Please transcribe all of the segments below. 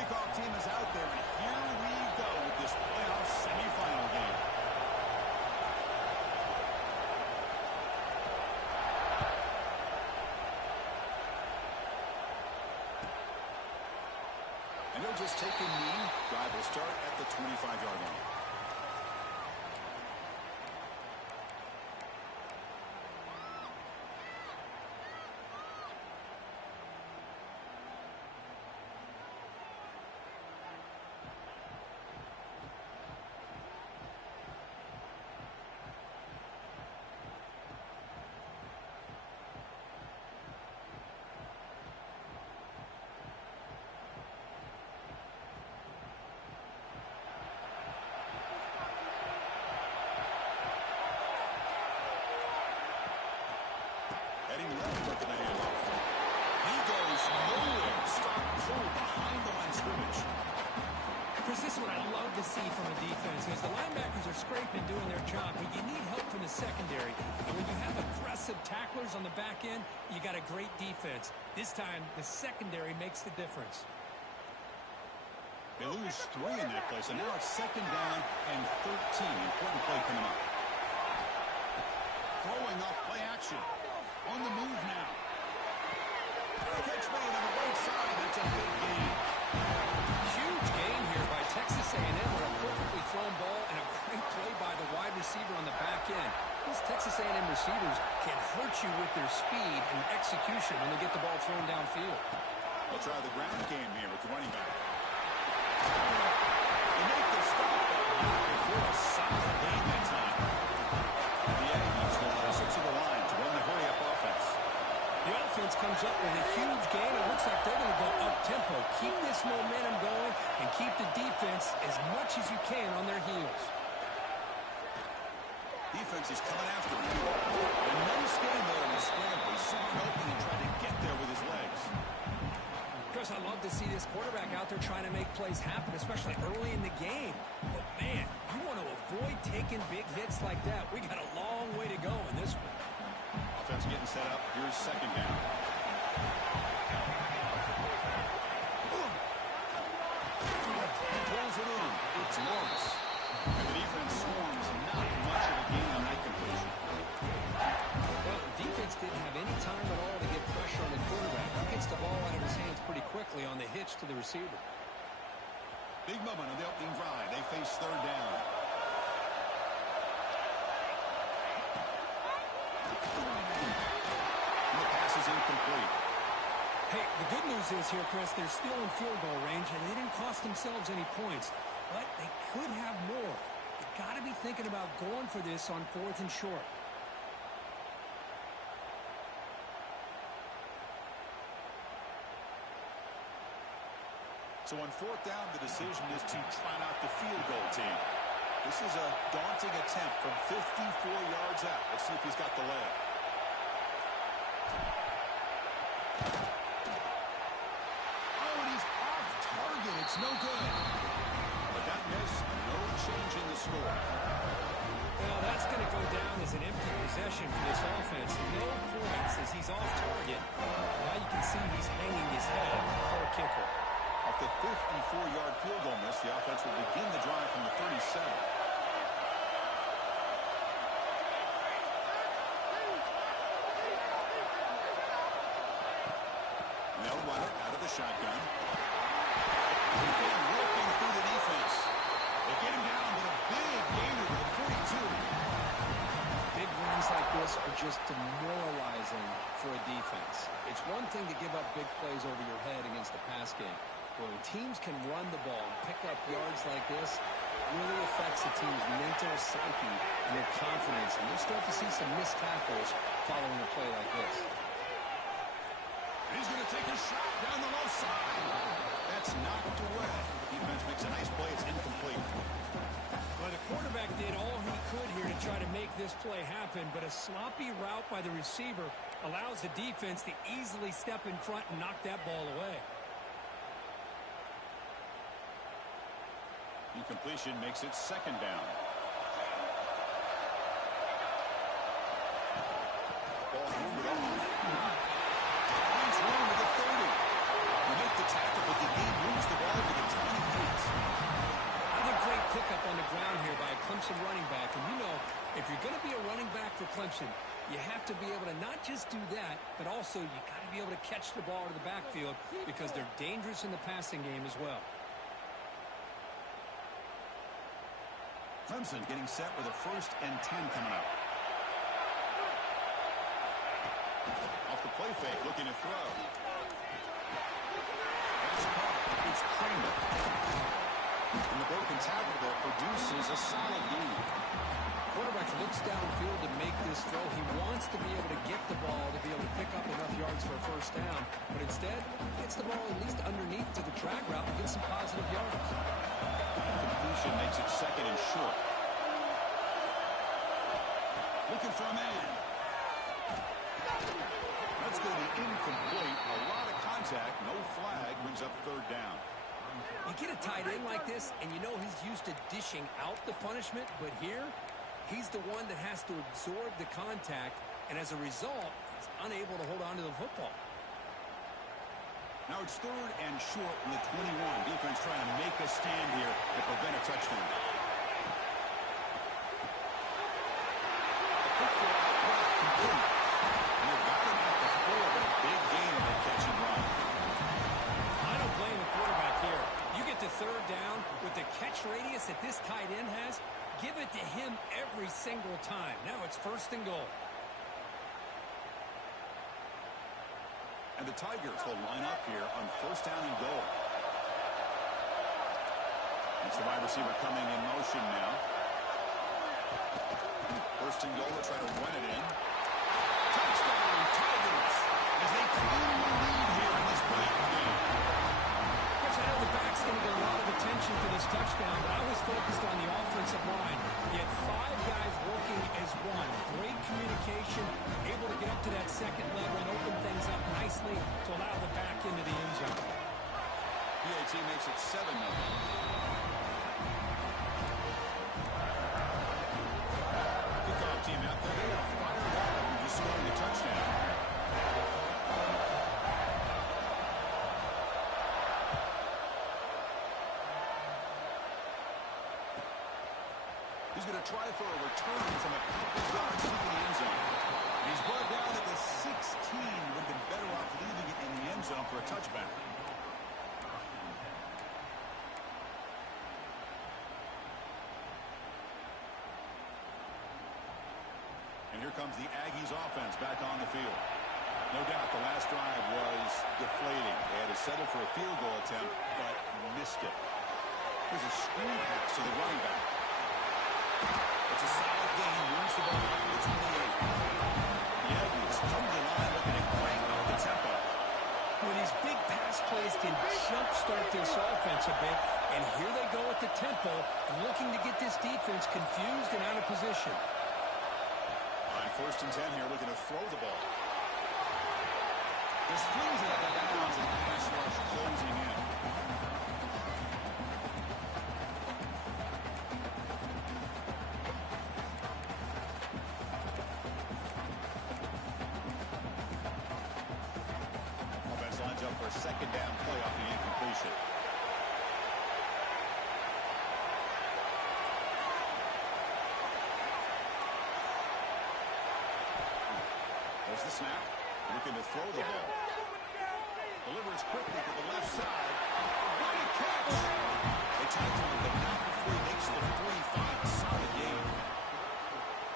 kickoff team is out there, and here we go with this playoff semifinal game. And they'll just take a knee. Drive will start at the 25-yard line. Heading left after the handoff. He goes nowhere. Stop pull behind the line of scrimmage. Chris, this is what I love to see from a defense is the linebackers are scraping, doing their job, but you need help from the secondary. And when you have aggressive tacklers on the back end, you got a great defense. This time, the secondary makes the difference. They lose 3 in that play, so now it's 2nd down and 13. Important play coming up. Throwing off play action. On the move now. Catch made on the right side. That's a big gain. Huge gain here by Texas A&M with a perfectly thrown ball and a great play by the wide receiver on the back end. These Texas A&M receivers can hurt you with their speed and execution when they get the ball thrown downfield. They'll try the ground game here with the running back. They make the stop for a solid gain that time. The Aggies will pass it to the line to run the hurry-up offense. The offense comes up with a huge gain. It looks like they're going to go up-tempo. Keep this momentum going and keep the defense as much as you can on their heels. Defense is coming after him. A nice game there in the scramble. He saw it open and tried to get there with his legs. Chris, I love to see this quarterback out there trying to make plays happen, especially early in the game. But, man, you want to avoid taking big hits like that. We got a long way to go in this one. Offense getting set up. Here's 2nd down. Pulls it in. It's Lawrence. And the defense swarms. Not much of a gain on that completion. Well, the defense didn't have any time at all to get pressure on the quarterback. He gets the ball out of his hands pretty quickly on the hitch to the receiver. Big moment on the opening drive. They face 3rd down. And the pass is incomplete. Hey, the good news is here, Chris, they're still in field goal range, and they didn't cost themselves any points. But they could have more. You got to be thinking about going for this on 4th and short. So on 4th down, the decision is to try out the field goal team. This is a daunting attempt from 54 yards out. Let's see if he's got the layup. Oh, and he's off target. It's no good. But that miss, no change in the score. Well, that's going to go down as an empty possession for this offense. No points as he's off target. Now you can see he's hanging his head for a kicker. Off the 54-yard field goal miss, the offense will begin the drive from the 37. And they'll run it out of the shotgun. Working through the defense. They get him down to a big gainer to the 42. Big runs like this are just demoralizing for a defense. It's one thing to give up big plays over your head against the pass game. When teams can run the ball and pick up yards like this, it really affects the team's mental psyche and their confidence. And you'll start to see some missed tackles following a play like this. He's going to take a shot down the low side. That's knocked away. Defense makes a nice play. It's incomplete. Well, the quarterback did all he could here to try to make this play happen, but a sloppy route by the receiver allows the defense to easily step in front and knock that ball away. Incompletion makes it 2nd down. Ball handed off. Finds room with the 30. You make the tackle, but the game moves the ball to the the ground here by a Clemson running back. And you know, if you're going to be a running back for Clemson, you have to be able to not just do that, but also you got to be able to catch the ball to the backfield because they're dangerous in the passing game as well. Clemson getting set with a 1st and 10 coming up. Off the play fake, looking to throw. That's caught. It's Kramer. And the broken tackle that produces a solid gain. Quarterback looks downfield to make this throw. He wants to be able to get the ball to be able to pick up enough yards for a 1st down. But instead, gets the ball at least underneath to the drag route and gets some positive yards. Completion makes it 2nd and short. Looking for a man. That's going to be incomplete. A lot of contact. No flag. Brings up 3rd down. You get a tight end like this, and you know he's used to dishing out the punishment. But here, he's the one that has to absorb the contact. And as a result, he's unable to hold on to the football. Now it's 3rd and short from the 21. Defense trying to make a stand here to prevent a touchdown. A quick throw out left, complete. And they've got him at the 4, but a big gain on the catch and run. I don't blame the quarterback here. You get to 3rd down with the catch radius that this tight end has, give it to him every single time. Now it's 1st and goal. And the Tigers will line up here on 1st down and goal. It's the wide receiver coming in motion now. 1st and goal to try to run it in. Touchdown, Tigers, as they clearly lead here in this playoff game. Yes, I know the back's going to get a lot of attention for this touchdown, but I was focused on the offensive line. You had 5 guys working as one. Great communication, able to get up to that 2nd level and open things up nicely to allow the back into the end zone. PAT makes it 7-0. Kickoff team out there. They are fired up and just scoring a touchdown. He's going to try for a return from a couple yards into the end zone. He's brought down at the 16. Would have been better off leaving it in the end zone for a touchback. And here comes the Aggies offense back on the field. No doubt the last drive was deflating. They had to settle for a field goal attempt, but missed it. Here's a screen pass to the running back. It's a solid game. Moves the ball out to the 28. The Aggies come to the line looking to crank up the tempo. Well, these big pass plays can jumpstart this offense a bit, and here they go at the tempo, looking to get this defense confused and out of position. On 1st and 10 here, looking to throw the ball. This flings it out of bounds and pass rush closing in. Lines up for a 2nd down play off the incompletion. There's the snap. Looking to throw the ball. Delivers quickly to the left side. What a catch! They tackle him, but not before he makes the 45. Solid game.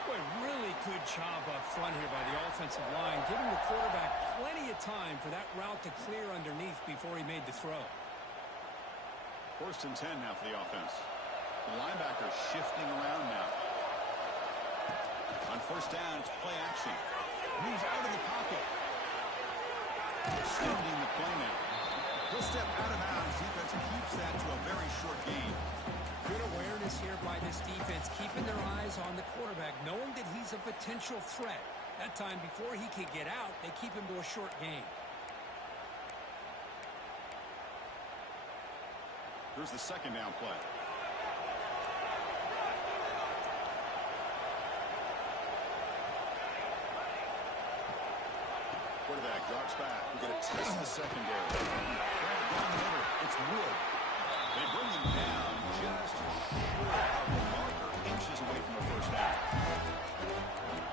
Boy, really good job up front here by the offensive line, giving the quarterback plenty of time for that route to clear underneath before he made the throw. 1st and 10 now for the offense. The linebacker shifting around now. On 1st down, it's play action. Moves out of the pocket. Extending the play now. He'll step out of bounds. Defense keeps that to a very short gain. Good awareness here by this defense, keeping their eyes on the quarterback, knowing that he's a potential threat. That time, before he could get out, they keep him to a short gain. Here's the 2nd down play. Quarterback drops back. We're going to test the secondary. Down the middle. It's Wood. They bring him down just short of the marker, inches away from the first down.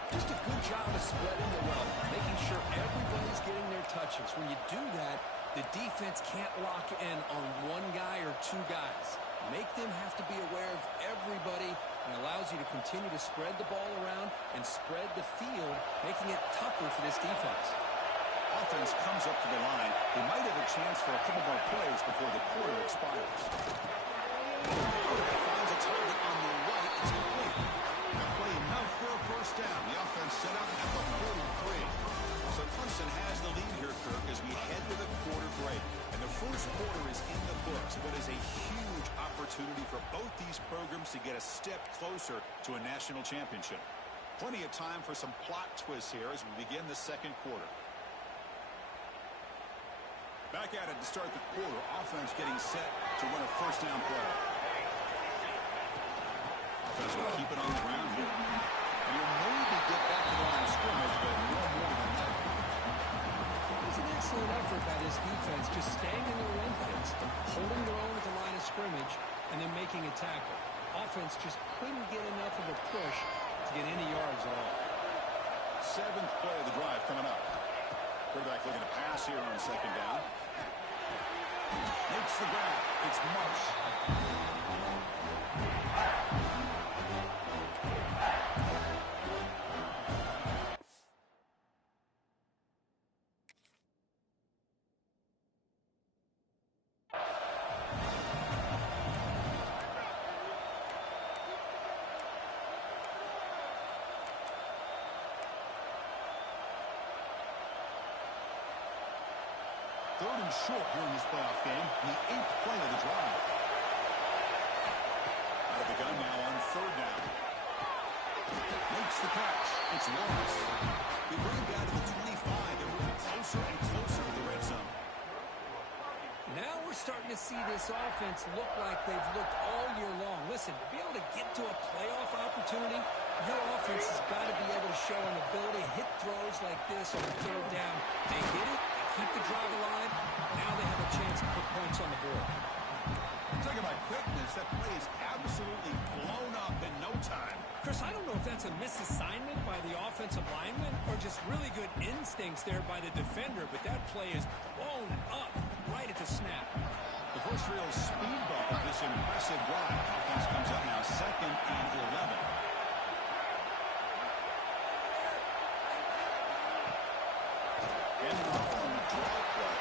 Just a good job of spreading the wealth, making sure everybody's getting their touches. When you do that, the defense can't lock in on one guy or two guys. Make them have to be aware of everybody, and allows you to continue to spread the ball around and spread the field, making it tougher for this defense. Offense comes up to the line. They might have a chance for a couple more plays before the quarter expires. Finds a target on the right. It's complete. The play enough for a first down. The offense set up at the 43. So Clemson has the lead here, Kirk, as we head to the quarter break. And the first quarter is in the books. What is a huge opportunity for both these programs to get a step closer to a national championship. Plenty of time for some plot twists here as we begin the second quarter. Back at it to start the quarter. Offense getting set to run a first down play. Offense will keep it on the ground here. And you'll maybe get back to the line of scrimmage, but no more than that. It's an excellent effort by this defense, just staying in their run fits, holding their own at the line of scrimmage, and then making a tackle. Offense just couldn't get enough of a push to get any yards at all. Seventh play of the drive coming up. Quarterback looking to pass here on second down. Makes the grab. It's Marsh. Third and short here in this playoff game. The 8th play of the drive. Out of the gun now on third down. Makes the catch. It's Lawrence. We bring him down to the 25. They're moving closer and closer to the red zone. Now we're starting to see this offense look like they've looked all year long. Listen, to be able to get to a playoff opportunity, your offense has got to be able to show an ability to hit throws like this on third down. They hit it. Keep the drive alive. Now they have a chance to put points on the board. Talking about quickness, that play is absolutely blown up in no time. Chris, I don't know if that's a misassignment by the offensive lineman or just really good instincts there by the defender, but that play is blown up right at the snap. The first real speed bump of this impressive drive. Offense comes up now second and 11. And on the draw play.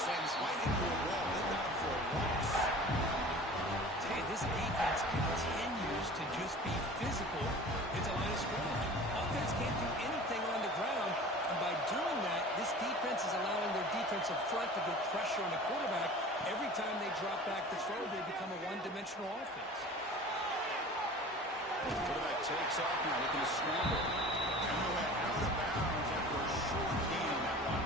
Sends right into a wall. They're down for a loss. Hey, this defense continues to just be physical at the line of scrimmage. Offense can't do anything on the ground, and by doing that, this defense is allowing their defensive front to get pressure on the quarterback. Every time they drop back to throw, they become a one-dimensional offense. Quarterback takes off now, looking to scramble. And he went out of bounds after a short gain on that one.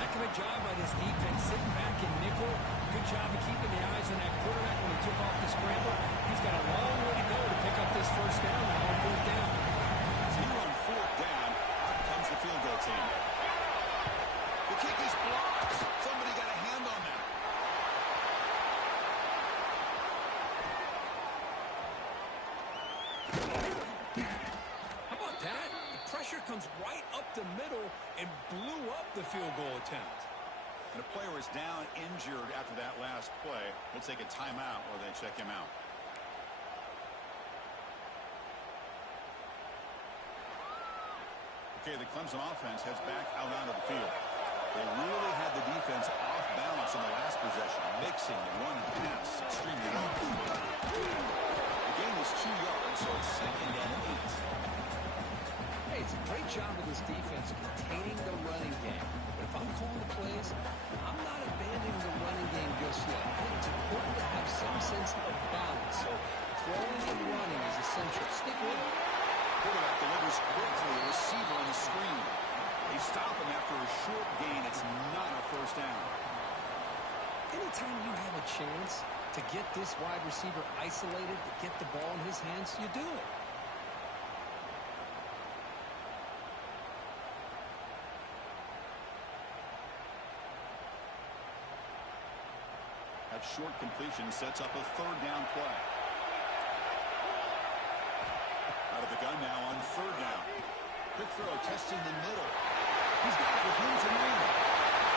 Heck of a job by this defense, sitting back in nickel. Good job of keeping the eyes on that quarterback when he took off the scramble. He's got a long way to go to pick up this first down now on fourth down. So here on fourth down, out comes the field goal team. The kick is blocked. Somebody got a hand on that. How about that? The pressure comes right up the middle and blew up the field goal attempt. And a player is down injured after that last play. We'll take a timeout while they check him out. Okay, the Clemson offense heads back out onto the field. They really had the defense off balance in the last possession, mixing the run and pass extremely well. The gain is 2 yards, so it's second and 8. Hey, it's a great job of this defense containing the running game. But if I'm calling the plays, I'm not abandoning the running game just yet. I think it's important to have some sense of balance. So throwing and running is essential. Stick with it. Quarterback delivers quickly, a receiver on the screen. They stop him after a short gain. It's not a first down. Anytime you have a chance to get this wide receiver isolated, to get the ball in his hands, you do it. At That short completion sets up a third down play. Out of the gun now on third down. Quick throw, testing the middle. He's got it with room to run.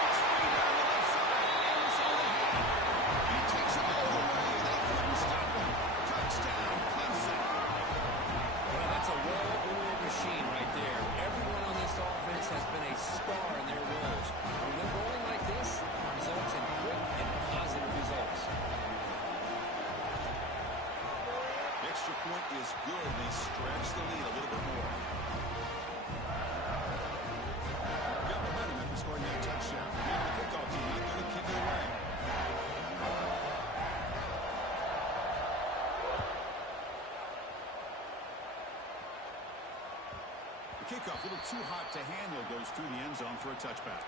Straight down the left side. Arizona. He takes it all the way. They couldn't stop him. Touchdown, Clemson. Well, that's a well-oiled machine right there. Everyone on this offense has been a star in their roles. When they're rolling like this, it results in quick and positive results. The extra point is good. They stretch the lead a little bit more. Got momentum after scoring that touchdown. Now the kickoff team not going to kick it away. The kickoff, a little too hot to handle, goes through the end zone for a touchback.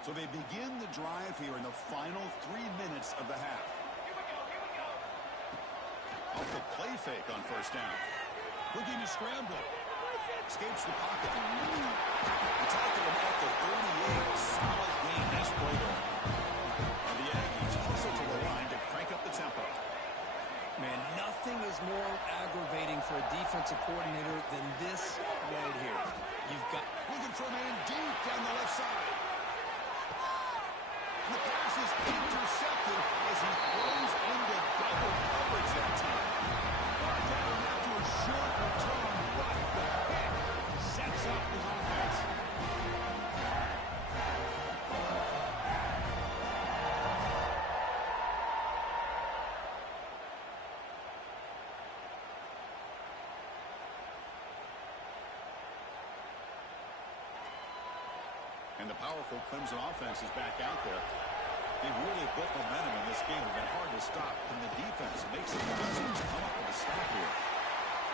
So they begin the drive here in the final 3 minutes of the half. Off the play fake on first down. Looking to scramble. Escapes the pocket. Attacking him at the 38. Solid game. Nice play there. And the Aggies also to the line to crank up the tempo. Man, nothing is more aggravating for a defensive coordinator than this right here. You've got... Looking for a man deep down the left side. The pass is intercepted as he throws into double coverage that time. Brought down after a short return. What the heck? Sets up his offense. And the powerful Clemson offense is back out there. They've really built momentum in this game. It's been hard to stop. And the defense makes some adjustments come up with a stop here.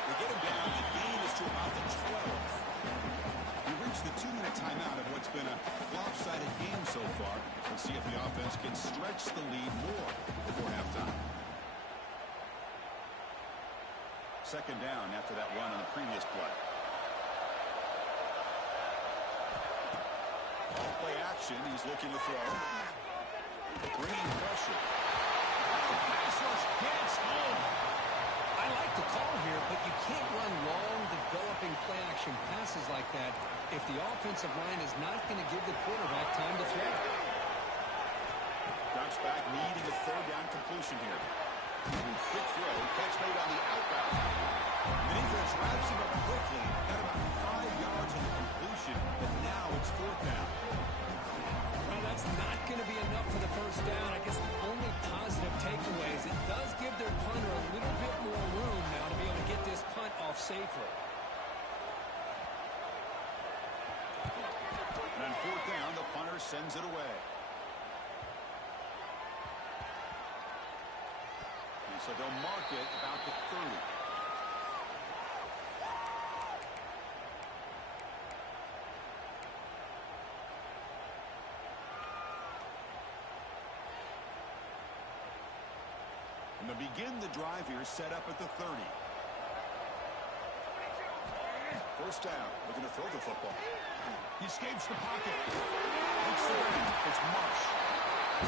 They get him down. The gain is to about the 12. We reached the 2-minute timeout of what's been a lopsided game so far. Let's see if the offense can stretch the lead more before halftime. Second down after that run on the previous play. Play action. He's looking to throw. Bringing pressure. Pass rush gets home. I like the call here, but you can't run long, developing play-action passes like that if the offensive line is not going to give the quarterback time to throw. Drops back, needing a third down completion here. Quick throw. Catch made on the outbound. The defense wraps him up quickly. Got about 5 yards on the completion, but now it's fourth down. Well, that's not going to be enough for the first down. I guess the only positive takeaway is it does give their punter a little bit more room now to be able to get this punt off safely. And on fourth down, the punter sends it away. And so they'll mark it about the 30. And they'll begin the drive here, set up at the 30. First down, looking to throw the football. He escapes the pocket. Looks through. It's Marsh.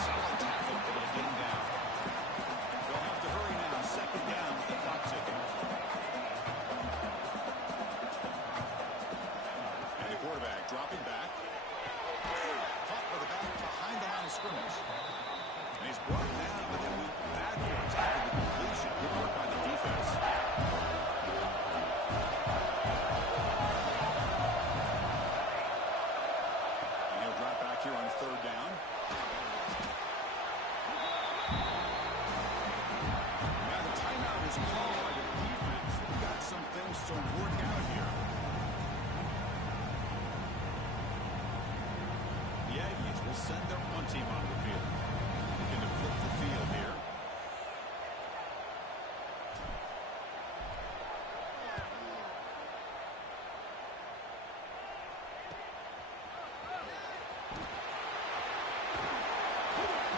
Solid tackle to get him down. They'll have to hurry now. Second down with the clock ticking. And the quarterback dropping back. Caught by the back behind the line of scrimmage. And he's brought down, but then went backwards after the completion. Good work by the defense. And he'll drop back here on third down. Now the timeout is called by the defense. They've got some things to work out here. The Aggies will send their punt team on the field. Looking to flip the field here.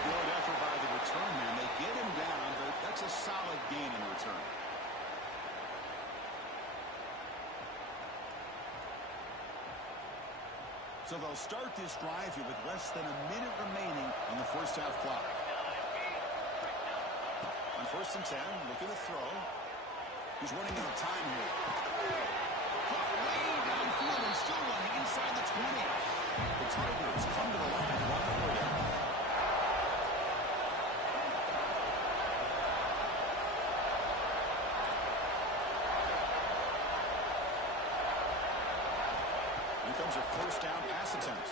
Good effort by the return man. They get him down, but that's a solid So they'll start this drive here with less than a minute remaining on the first half clock. On 1st and 10, looking to throw. He's running out of time here. Caught way downfield and still running inside the 20. The Tigers come to the line, 1-3. Here comes a first down pass attempt.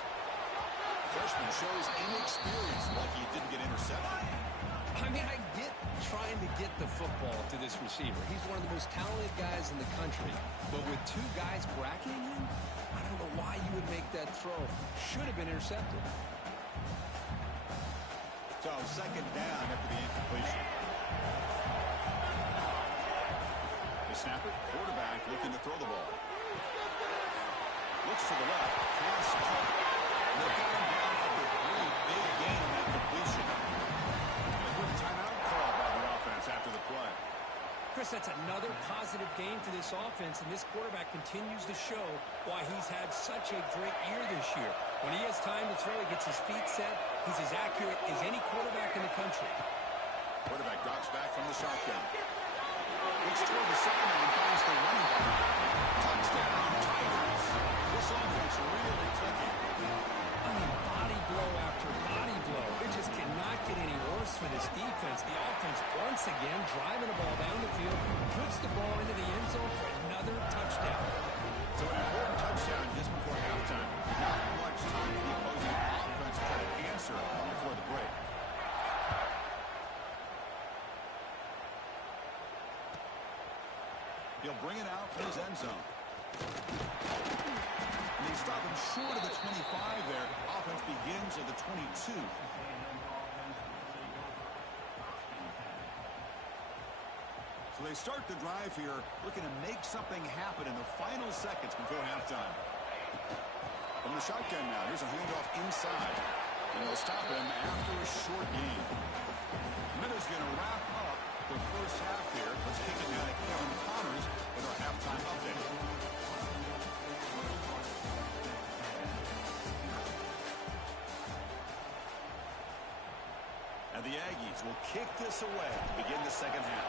Freshman shows inexperience, like he didn't get intercepted. I mean, I get trying to get the football to this receiver. He's one of the most talented guys in the country. But with two guys bracketing him, I don't know why you would make that throw. Should have been intercepted. So 2nd down after the incompletion. The snapper, quarterback looking to throw the ball. Looks to the left, pass caught. They're going down after 3. Big gain on that completion. A quick timeout call by the offense after the play. Chris, that's another positive game for this offense, and this quarterback continues to show why he's had such a great year this year. When he has time to throw, he gets his feet set. He's as accurate as any quarterback in the country. Quarterback drops back from the shotgun. Looks toward the sideline and finds the running back. Touchdown, Tigers. This offense really clicking. I mean, body blow after body blow. It just cannot get any worse for this defense. The offense, once again, driving the ball down the field, puts the ball into the end zone for another touchdown. So an important touchdown just before halftime. Not much time for the opposing offense to try to answer before the break. He'll bring it out from his end zone. And they stop him short of the 25 there. Offense begins at the 22. So they start the drive here, looking to make something happen in the final seconds before halftime. From the shotgun now, here's a handoff inside. And they'll stop him after a short gain. Miller's going to wrap up the first half here. Let's kick it now to Kevin Connors with our halftime update. And the Aggies will kick this away to begin the second half.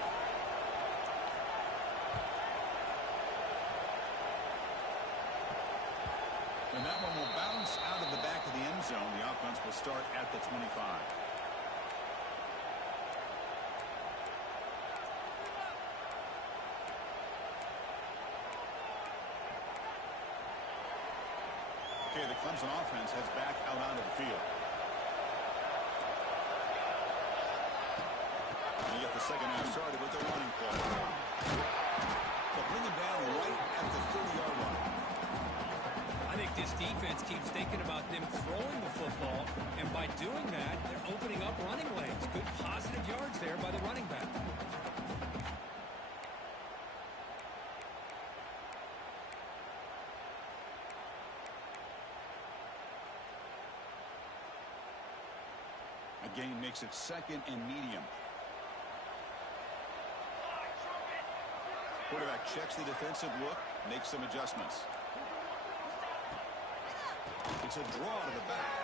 And that one will bounce out of the back of the end zone. The offense will start at the 25. Okay, the Clemson offense heads back out onto the field. And you get the second half started with the running play. They'll bring him down right at the 30-yard line. I think this defense keeps thinking about them throwing the football, and by doing that, they're opening up running lanes. Good positive yards there by the running back. A gain makes it 2nd and medium. Quarterback checks the defensive look, makes some adjustments. It's a draw to the back.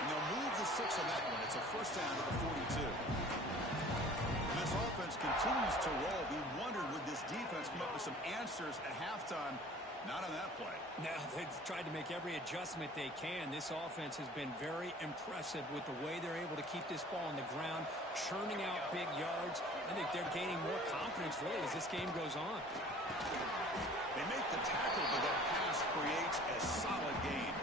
And they'll move the 6 on that one. It's a first down to the 42. This offense continues to roll. We wondered, would this defense come up with some answers at halftime? Not on that play. Now, they've tried to make every adjustment they can. This offense has been very impressive with the way they're able to keep this ball on the ground, churning out big yards. I think they're gaining more confidence, really, as this game goes on. They make the tackle, but that pass creates a solid gain.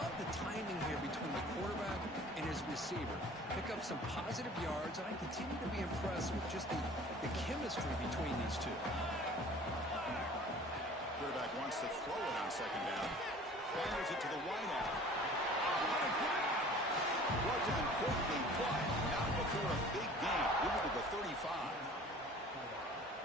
Love the timing here between the quarterback and his receiver. Pick up some positive yards, and I continue to be impressed with just the chemistry between these two. Quarterback wants to throw it on second down. Fires it to the wideout. What a grab! Brought down quickly, but not before a big gain. Moving to the 35.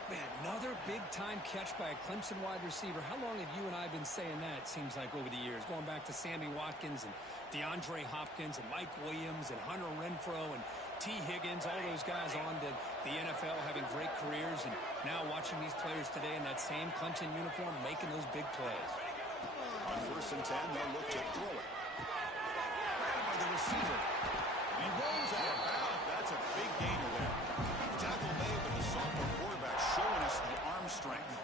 Man, another big-time catch by a Clemson wide receiver. How long have you and I been saying that, it seems like, over the years? Going back to Sammy Watkins and DeAndre Hopkins and Mike Williams and Hunter Renfrow and T. Higgins, all those guys on to the NFL having great careers, and now watching these players today in that same Clemson uniform making those big plays. On 1st and 10, they'll look to throw it. Grabbed by the receiver. He rolls out of bounds. That's a big gainer there. Tackle made, but the sophomore quarterback showing us the arm strength.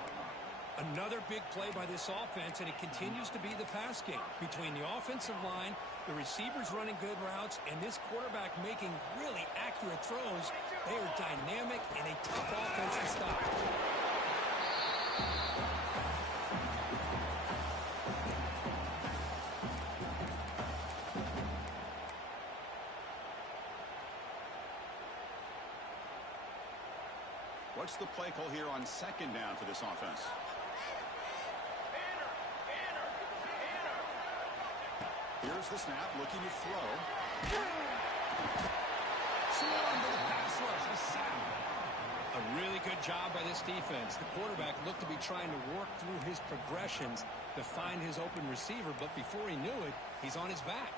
Another big play by this offense, and it continues to be the pass game. Between the offensive line, the receivers running good routes, and this quarterback making really accurate throws, they are dynamic and a tough offense to stop. What's the play call here on 2nd down for this offense? Here's the snap, looking to throw. Swarmed to the pass rush, a sack. A really good job by this defense. The quarterback looked to be trying to work through his progressions to find his open receiver, but before he knew it, he's on his back.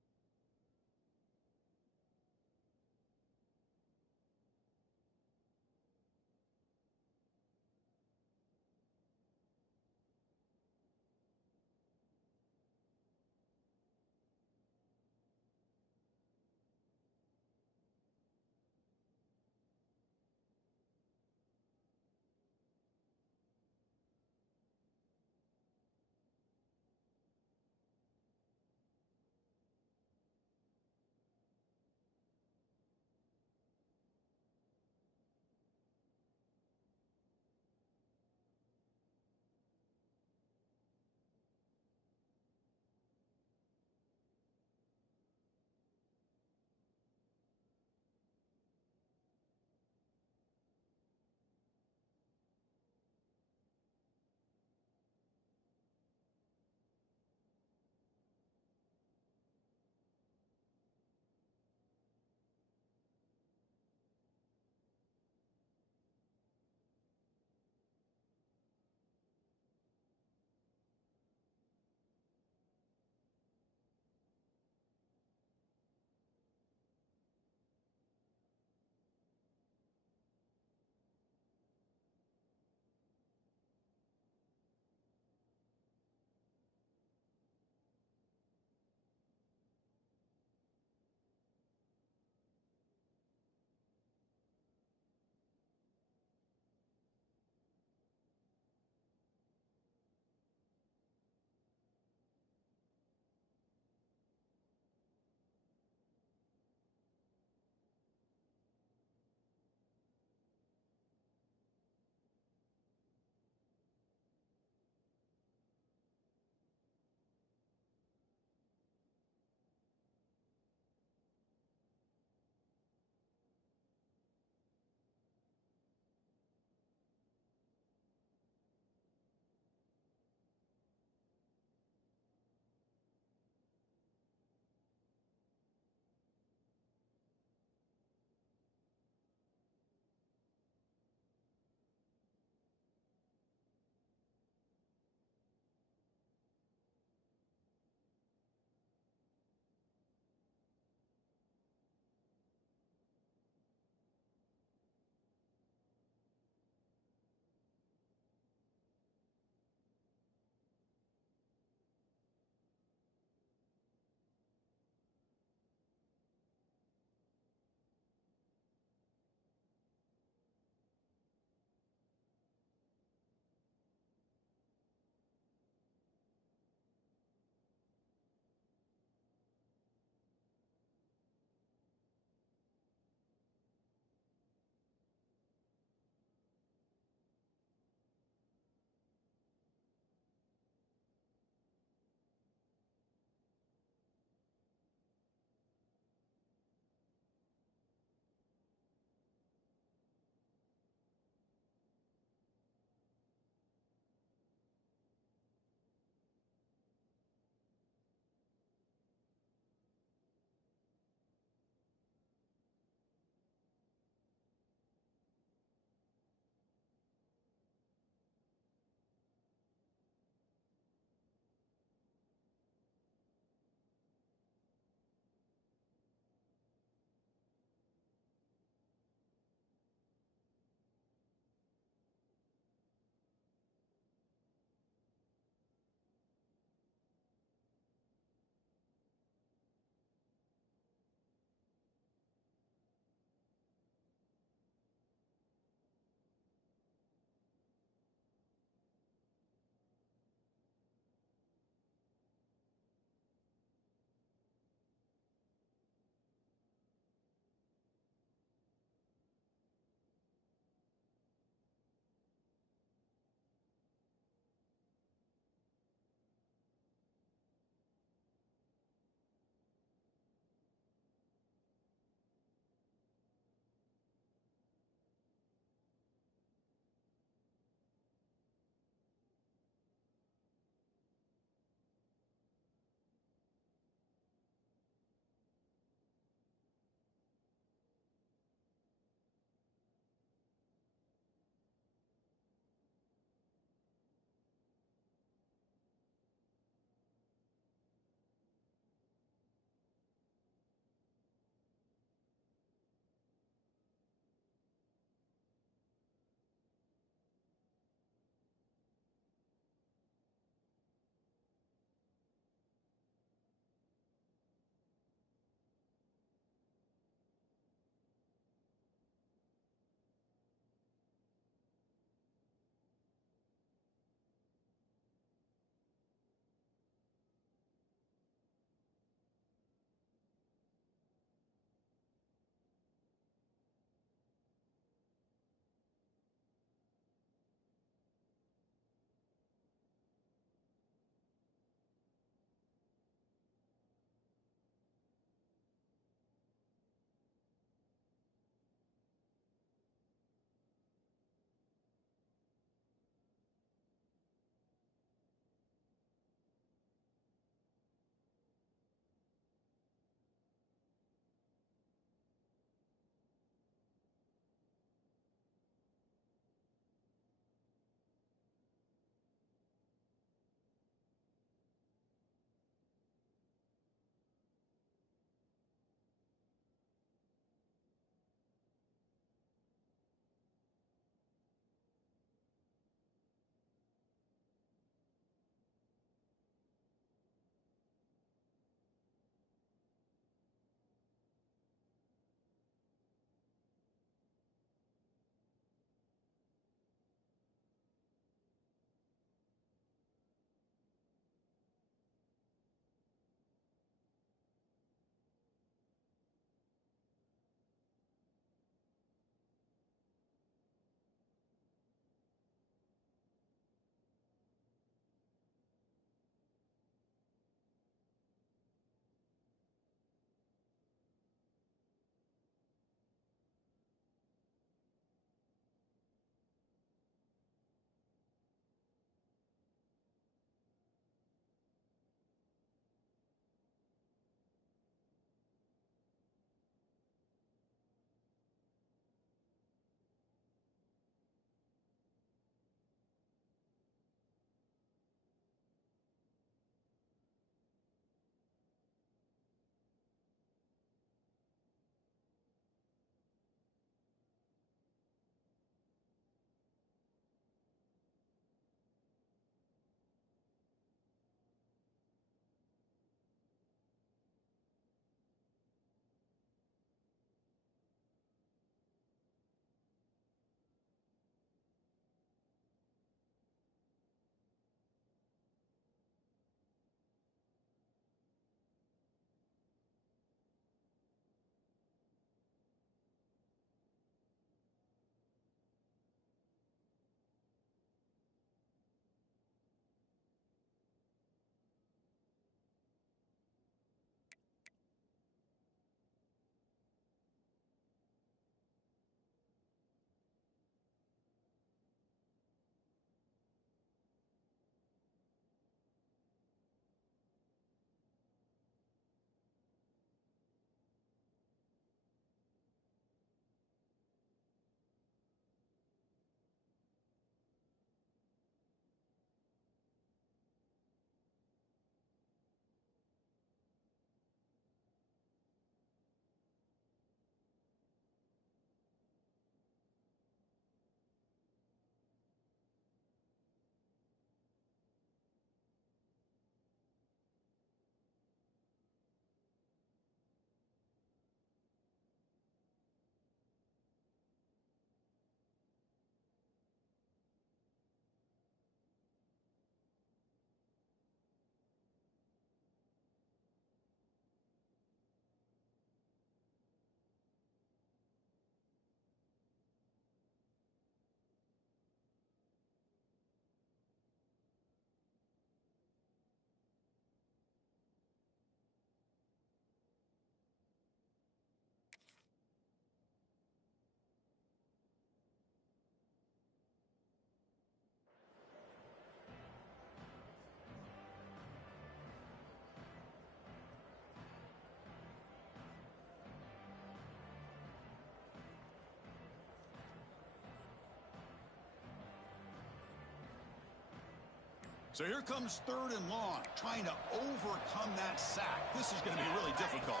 So here comes 3rd and long, trying to overcome that sack. This is going to be really difficult.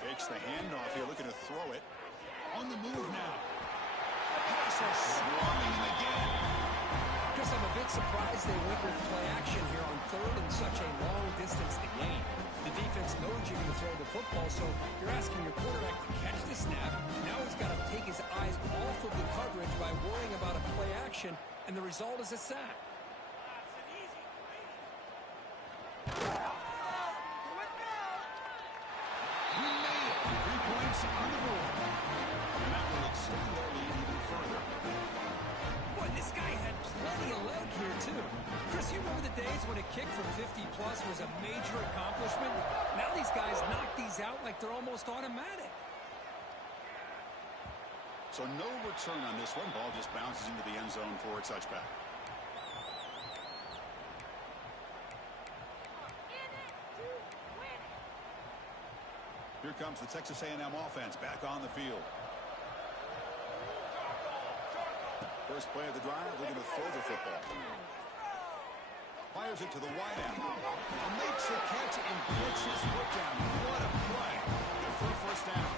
Takes the handoff here, looking to throw it. On the move now. Passer swarming him again. Chris, I'm a bit surprised they went with play action here on 3rd and such a long distance to gain. The defense knows you're going to throw the football, so you're asking your quarterback to catch the snap. Now he's got to take his eyes off of the coverage by worrying about a play action, and the result is a sack. On the board. And that will extend their lead even further. Boy, this guy had plenty of leg here, too. Chris, you remember the days when a kick from 50-plus was a major accomplishment? Now these guys knock these out like they're almost automatic. So no return on this one. Ball just bounces into the end zone for a touchback. Here comes the Texas A&M offense back on the field. First play of the drive, looking to throw the football. Fires it to the wide end. Makes the catch and puts his foot down. What a play. Good for a first down.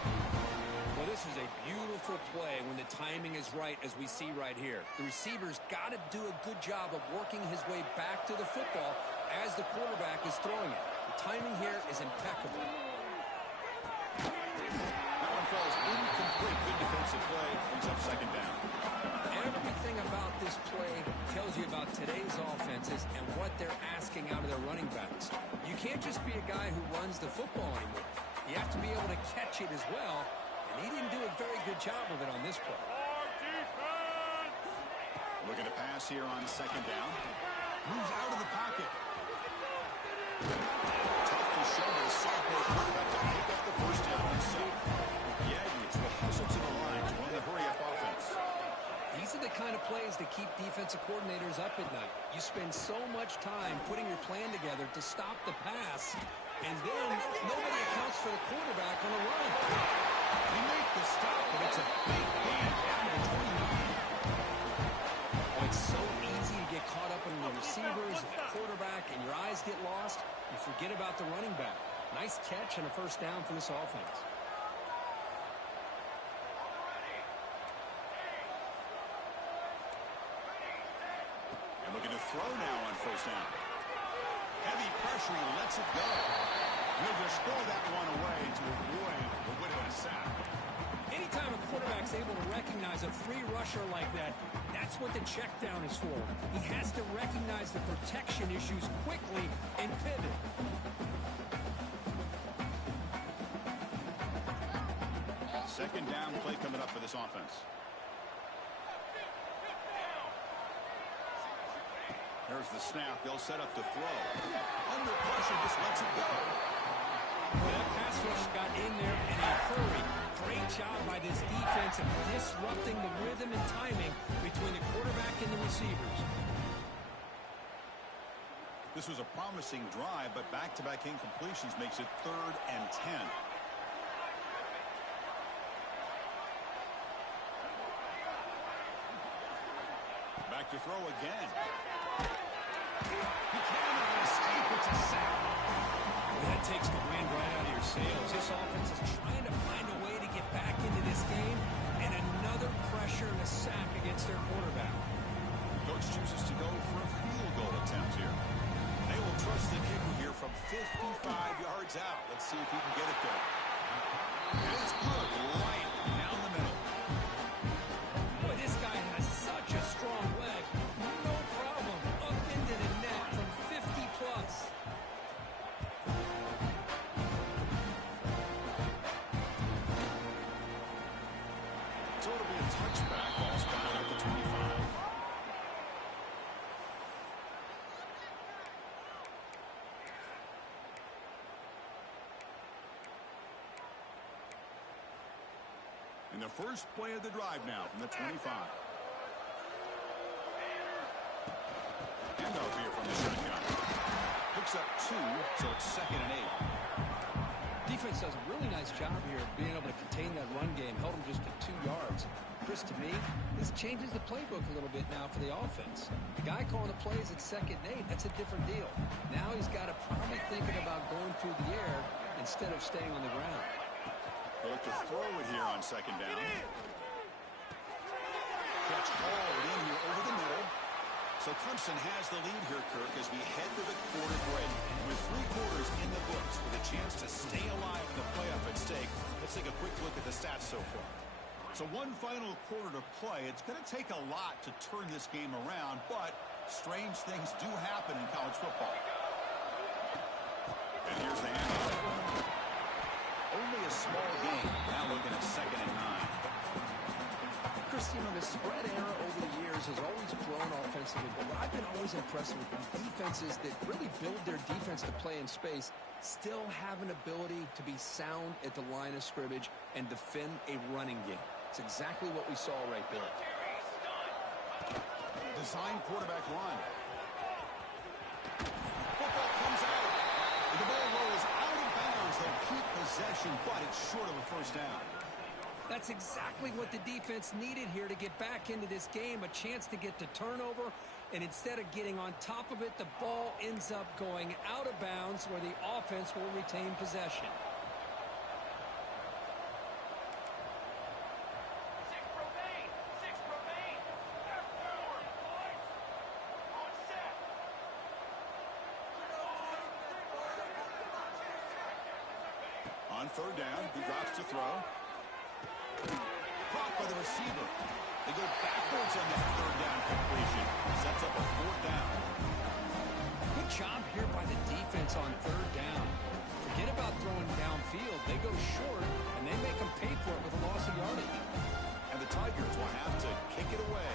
Well, this is a beautiful play when the timing is right, as we see right here. The receiver's got to do a good job of working his way back to the football as the quarterback is throwing it. The timing here is impeccable. That one falls incomplete. Good defensive play. Brings up 2nd down. Everything about this play tells you about today's offenses and what they're asking out of their running backs. You can't just be a guy who runs the football anymore. You have to be able to catch it as well, and he didn't do a very good job of it on this play. Looking to pass here on 2nd down. Moves out of the pocket. Tough to show the sophomore quarterback to pick up the first down himself. The Aggies will hustle to the line to win the hurry-up offense. These are the kind of plays that keep defensive coordinators up at night. You spend so much time putting your plan together to stop the pass, and then nobody accounts for the quarterback on a run. They make the stop, but it's a big gain down to 29. Oh, it's so easy to get caught up in the receivers, the quarterback, and your eyes get lost. You forget about the running back. Nice catch and a first down for this offense. Looking to throw now on first down. Heavy pressure, he lets it go. He'll just throw that one away to avoid the widow and sack. Anytime a quarterback's able to recognize a free rusher like that, that's what the check down is for. He has to recognize the protection issues quickly and pivot. Second down play coming up for this offense. There's the snap. They'll set up the throw. Under pressure, just lets it go. Well, that pass rush got in there in a hurry. Great job by this defense of disrupting the rhythm and timing between the quarterback and the receivers. This was a promising drive, but back-to-back incompletions makes it 3rd and 10. Back to throw again. He cannot escape. It's a sack. Well, that takes the wind right out of your sails. This offense is trying to find a way to get back into this game, and another pressure and a sack against their quarterback. Coach chooses to go for a field goal attempt here. They will trust the kicker here from 55 yards out. Let's see if he can get it there. And it's good. Right down the middle. Boy, this guy has such a strong leg. No problem. Up into the net from 50-plus. So it'll be a touchback. Ball's down at the 25. In the first play of the drive now from the 25. Handoff here from the shotgun. Picks up 2, so it's 2nd and 8. Defense does a really nice job here of being able to contain that run game. Held him just to 2 yards. Chris, to me, this changes the playbook a little bit now for the offense. The guy calling the plays at 2nd and 8, that's a different deal. Now he's got to probably thinking about going through the air instead of staying on the ground. They look to throw it here on 2nd down. Catch hauled in here over the middle. So Clemson has the lead here, Kirk, as we head to the quarter break. With 3 quarters in the books with a chance to stay alive in the playoff at stake, let's take a quick look at the stats so far. So one final quarter to play. It's going to take a lot to turn this game around, but strange things do happen in college football. And here's the handoff. Only a small game. Now looking at 2nd and 9. Chris, you know, the spread era over the years has always grown offensively, but what I've been always impressed with defenses that really build their defense to play in space still have an ability to be sound at the line of scrimmage and defend a running game. It's exactly what we saw right there. Design quarterback run. Football comes out. The ball rolls out of bounds. They'll keep possession, but it's short of a first down. That's exactly what the defense needed here to get back into this game, a chance to get to turnover, and instead of getting on top of it, the ball ends up going out of bounds where the offense will retain possession. On 3rd down, he drops to throw. Caught by the receiver. They go backwards on that 3rd down completion. Sets up a 4th down. Good job here by the defense on 3rd down. Forget about throwing downfield. They go short, and they make them pay for it with a loss of yardage. And the Tigers will have to kick it away.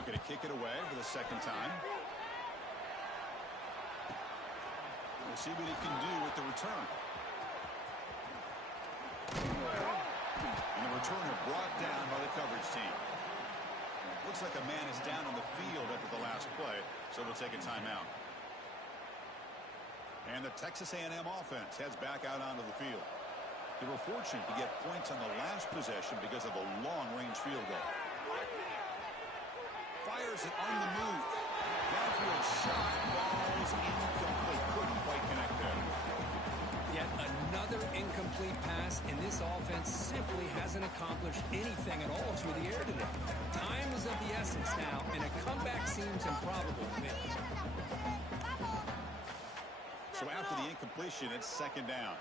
Looking to kick it away for the 2nd time. We'll see what he can do with the return. And the returner brought down by the coverage team. Looks like a man is down on the field after the last play, so we'll take a timeout. And the Texas A&M offense heads back out onto the field. They were fortunate to get points on the last possession because of a long-range field goal. Fires it on the move. Downfield shot, balls incomplete. Couldn't quite connect there. Yet another incomplete pass, and this offense simply hasn't accomplished anything at all through the air today. Time is of the essence now, and a comeback seems improbable to me. So after the incompletion, it's 2nd down.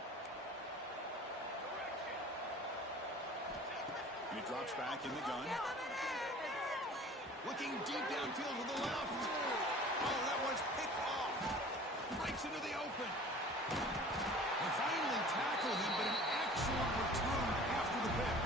And he drops back in the gun. Looking deep downfield to the left. Oh, that one's picked off. Breaks into the open. They finally tackle him, but an excellent return after the pick.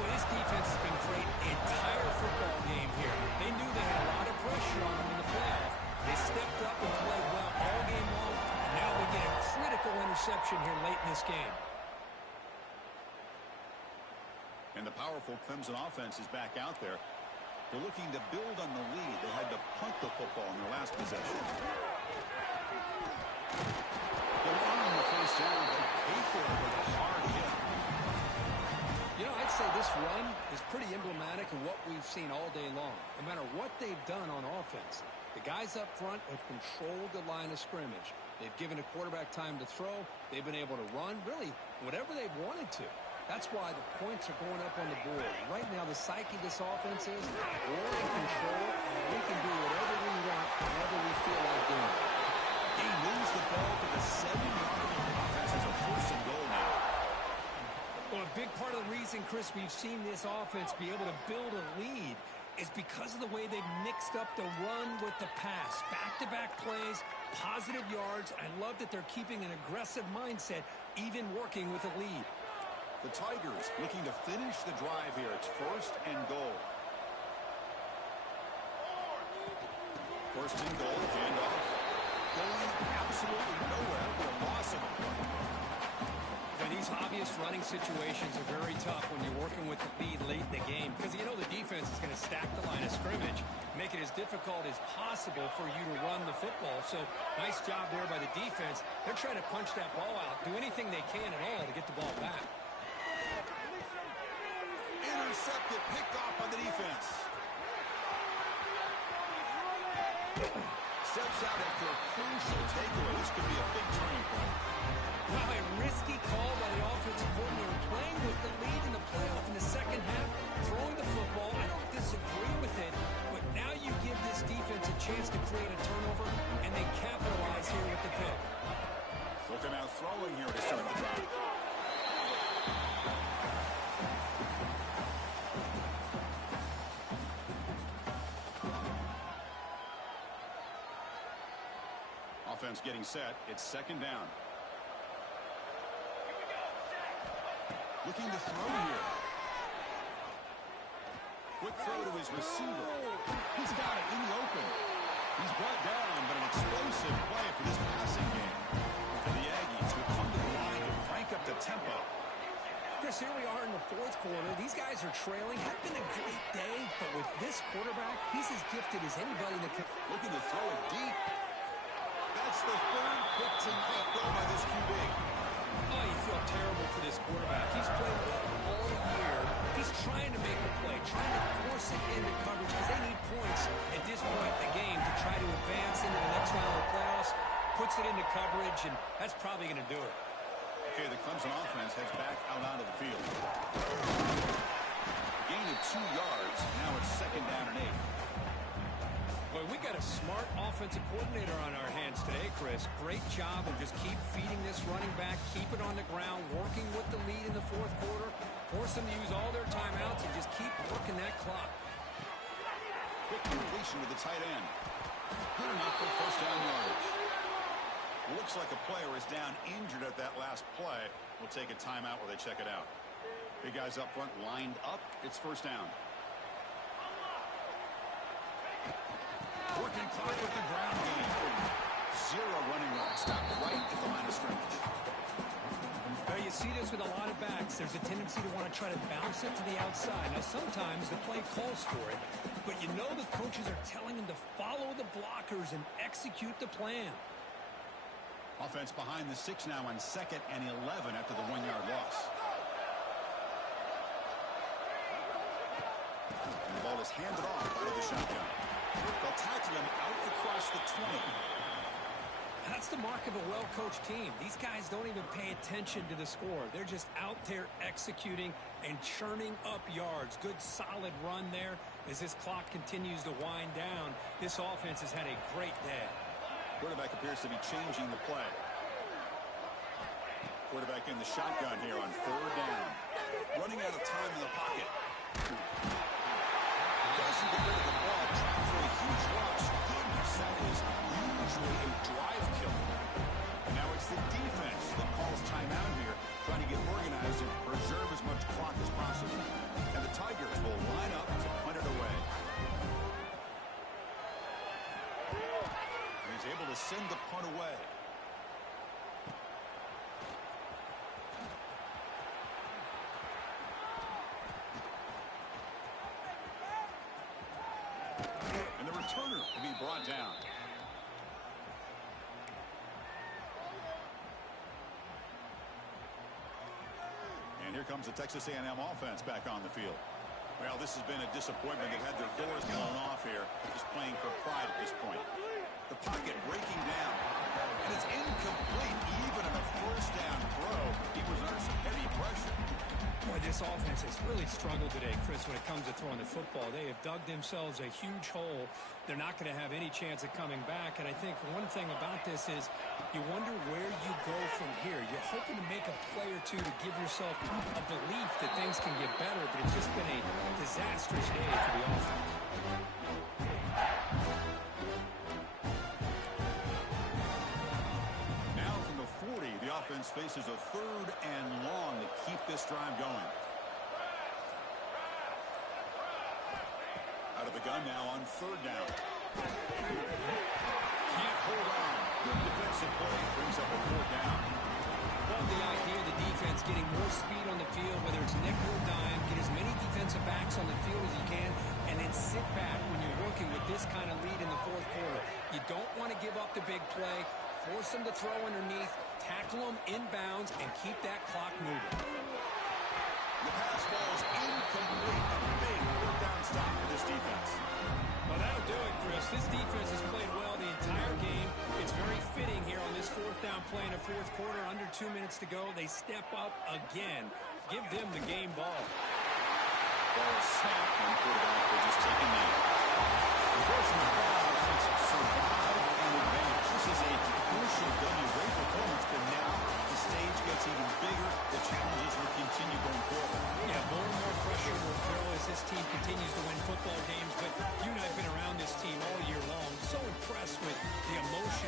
Well, this defense has been great the entire football game here. They knew they had a lot of pressure on them in the playoff. They stepped up and played well all game long, and now we get a critical interception here late in this game. And the powerful Clemson offense is back out there. They're looking to build on the lead. They had to punt the football in their last possession. They're on the first down, but pay for it with a hard hit. You know, I'd say this run is pretty emblematic of what we've seen all day long. No matter what they've done on offense, the guys up front have controlled the line of scrimmage. They've given a quarterback time to throw. They've been able to run, really, whatever they've wanted to. That's why the points are going up on the board. Right now, the psyche of this offense is we're in control, and we can do whatever we want, whenever we feel like doing it. He moves the ball to the 7-yard line. Offense has a 1st and goal now. Well, a big part of the reason, Chris, we've seen this offense be able to build a lead is because of the way they've mixed up the run with the pass. Back-to-back plays, positive yards. I love that they're keeping an aggressive mindset, even working with a lead. The Tigers looking to finish the drive here. It's 1st and goal. 1st and goal, handoff. Going absolutely nowhere with a loss of a play. Now, these obvious running situations are very tough when you're working with the lead late in the game because you know the defense is going to stack the line of scrimmage, make it as difficult as possible for you to run the football. So nice job there by the defense. They're trying to punch that ball out, do anything they can at all to get the ball back. Intercepted get picked off by the defense. Steps out after a crucial takeaway. This could be a big turning point. Wow, a risky call by the offensive coordinator, playing with the lead in the playoff in the second half, throwing the football. I don't disagree with it, but now you give this defense a chance to create a turnover, and they capitalize here with the pick. Looking out throwing here to start the drive. Offense getting set. It's second down. Looking to throw here. Quick throw to his receiver. He's got it in the open. He's brought down, but an explosive play for this passing game. For the Aggies, who come to the line to crank up the tempo. Chris, here we are in the fourth quarter. These guys are trailing. Had been a great day, but with this quarterback, he's as gifted as anybody that can. Looking to throw it deep. That's the third pick to not go by this QB. Oh, you feel terrible for this quarterback. He's played well all year. He's trying to make a play, trying to force it into coverage because they need points at this point in the game to try to advance into the next round of the playoffs. Puts it into coverage, and that's probably going to do it. Okay, the Clemson offense heads back out onto the field. Gain of 2 yards. Now it's second down and 8. Boy, we got a smart offensive coordinator on our hands today, Chris. Great job of just keep feeding this running back, keep it on the ground, working with the lead in the fourth quarter, force them to use all their timeouts, and just keep working that clock. Quick completion to the tight end. Good enough for first down yardage. Looks like a player is down injured at that last play. We'll take a timeout while they check it out. Big guys up front lined up. It's first down. Working clock with the ground game. 0 running room. Stop right at the line of scrimmage. Well, you see this with a lot of backs. There's a tendency to want to try to bounce it to the outside. Now, sometimes the play calls for it, but you know the coaches are telling them to follow the blockers and execute the plan. Offense behind the 6 now on second and 11 after the 1-yard loss. And the ball is handed off out of the shotgun. They'll tackle him out across the 20. That's the mark of a well-coached team. These guys don't even pay attention to the score. They're just out there executing and churning up yards. Good, solid run there as this clock continues to wind down. This offense has had a great day. Quarterback appears to be changing the play. Quarterback in the shotgun here on third down. Running out of time in the pocket. Doesn't get rid of the ball. Trying for a huge rush. Goodness, that is usually a drive killer. And now it's the defense that calls timeout here, trying to get organized and preserve as much clock as possible. And the Tigers will line up to punt it away. And he's able to send the punt away. Turner to be brought down. And here comes the Texas A&M offense back on the field. Well, this has been a disappointment. They've had their doors blown off here, just playing for pride at this point. The pocket breaking down, and it's incomplete. Even in a first down throw, he was under some heavy pressure. Boy, this offense has really struggled today, Chris, when it comes to throwing the football. They have dug themselves a huge hole. They're not going to have any chance of coming back. And I think one thing about this is you wonder where you go from here. You're hoping to make a play or two to give yourself a belief that things can get better, but it's just been a disastrous day for the offense. The offense faces a third and long to keep this drive going. Out of the gun now on third down. Can't hold on. The defensive play brings up a fourth down. Love the idea of the defense getting more speed on the field, whether it's nickel or dime, get as many defensive backs on the field as you can, and then sit back when you're working with this kind of lead in the fourth quarter. You don't want to give up the big play. Force them to throw underneath, tackle them inbounds, and keep that clock moving. The pass ball is incomplete. This fourth down play in the fourth quarter, under 2 minutes to go. They step up again. Give them the game ball. Ball is snapped, and the quarterback will just take it